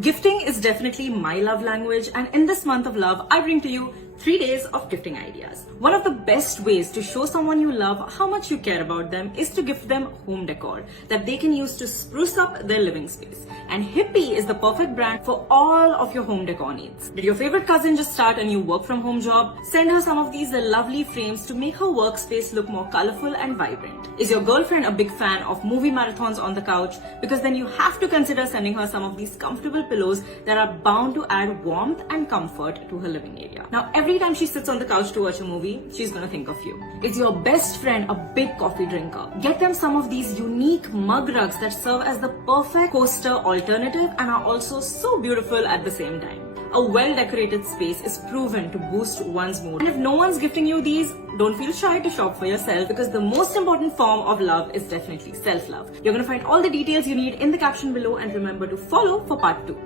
Gifting is definitely my love language, and in this month of love, I bring to you 3 days of gifting ideas. One of the best ways to show someone you love how much you care about them is to gift them home decor that they can use to spruce up their living space. And Hyppy is the perfect brand for all of your home decor needs. Did your favorite cousin just start a new work from home job? Send her some of these lovely frames to make her workspace look more colorful and vibrant. Is your girlfriend a big fan of movie marathons on the couch? Because then you have to consider sending her some of these comfortable pillows that are bound to add warmth and comfort to her living area. Now, every time she sits on the couch to watch a movie, she's gonna think of you. Is your best friend a big coffee drinker? Get them some of these unique mug rugs that serve as the perfect coaster alternative and are also so beautiful at the same time. A well-decorated space is proven to boost one's mood. And if no one's gifting you these, don't feel shy to shop for yourself, because the most important form of love is definitely self-love. You're gonna find all the details you need in the caption below, and remember to follow for part 2.